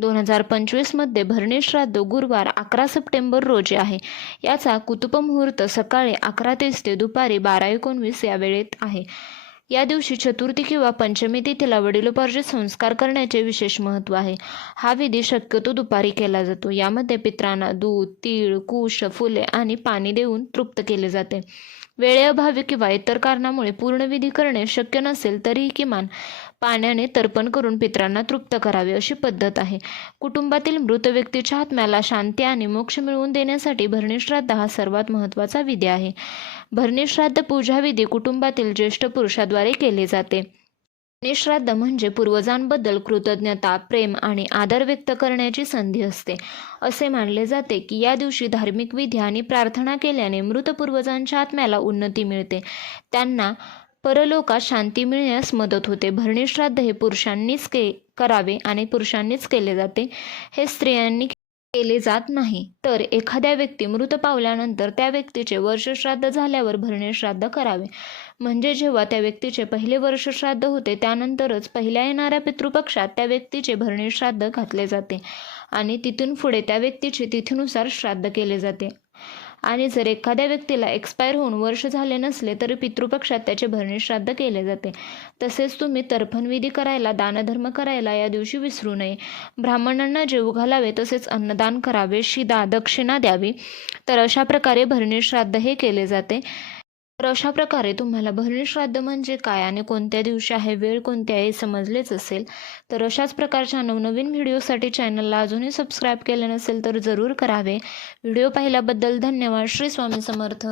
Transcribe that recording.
दोन हजार पंचवीसमध्ये भरणी श्राद्ध गुरुवार अकरा सप्टेंबर रोजी आहे. याचा कुतुप मुहूर्त सकाळी अकरा तीस ते दुपारी बारा एकोणवीस या वेळेत आहे. या दिवशी चतुर्थी किंवा पंचमी तिथीला वडिलोपार्जित संस्कार करण्याचे विशेष महत्त्व आहे. हा विधी शक्यतो दुपारी केला जातो. यामध्ये पित्रांना दूध तीळ कुश फुले आणि पाणी देऊन तृप्त केले जाते. वेळेअभावी किंवा इतर कारणामुळे पूर्णविधी करणे शक्य नसेल तरीही किमान पाण्याने तर्पण करून पित्रांना तृप्त करावे अशी पद्धत आहे. कुटुंबातील मृत व्यक्तीच्या आत्म्याला शांती आणि मोक्ष मिळवून देण्यासाठी भरणीश्राद्ध हा सर्वात महत्त्वाचा विधी आहे. भरणीश्राद्ध पूजा विधी कुटुंबातील ज्येष्ठ पुरुषाद्वारे केले जाते. निश्राद्ध म्हणजे पूर्वजांबद्दल कृतज्ञता प्रेम आणि आदर व्यक्त करण्याची संधी असते. असे मानले जाते की या दिवशी धार्मिक विधी आणि प्रार्थना केल्याने मृत पूर्वजांच्या आत्म्याला उन्नती मिळते. त्यांना परलोकात शांती मिळण्यास मदत होते. भरणीश्राद्ध हे पुरुषांनीच के करावे आणि पुरुषांनीच केले जाते. हे स्त्रियांनी केले जात नाही. तर एखाद्या व्यक्ती मृत पावल्यानंतर त्या व्यक्तीचे वर्षश्राद्ध झाल्यावर भरणीश्राद्ध करावे. म्हणजे जेव्हा त्या व्यक्तीचे पहिले वर्षश्राद्ध होते त्यानंतरच पहिल्या येणाऱ्या पितृपक्षात त्या व्यक्तीचे भरणीश्राद्ध घातले जाते आणि तिथून पुढे त्या व्यक्तीचे तिथीनुसार श्राद्ध केले जाते. आणि जर एखाद्या व्यक्तीला एक्सपायर होऊन वर्ष झाले नसले तरी पितृपक्षात त्याचे भरणीश्राद्ध केले जाते. तसेच तुम्ही तर्पणविधी करायला दानधर्म करायला या दिवशी विसरू नये. ब्राह्मणांना जेवू घालावे तसेच अन्नदान करावे शिदा दक्षिणा द्यावी. तर अशा प्रकारे भरणीश्राद्ध हे केले जाते. तर अशा प्रकारे तुम्हाला भरणीश्राद्ध म्हणजे काय आणि कोणत्या दिवशी आहे वेळ कोणती आहे समजलेच असेल. तर अशाच प्रकारच्या नवनवीन व्हिडिओसाठी चॅनलला अजूनही सबस्क्राईब केले नसेल तर जरूर करावे. व्हिडिओ पाहिल्याबद्दल धन्यवाद. श्री स्वामी समर्थ.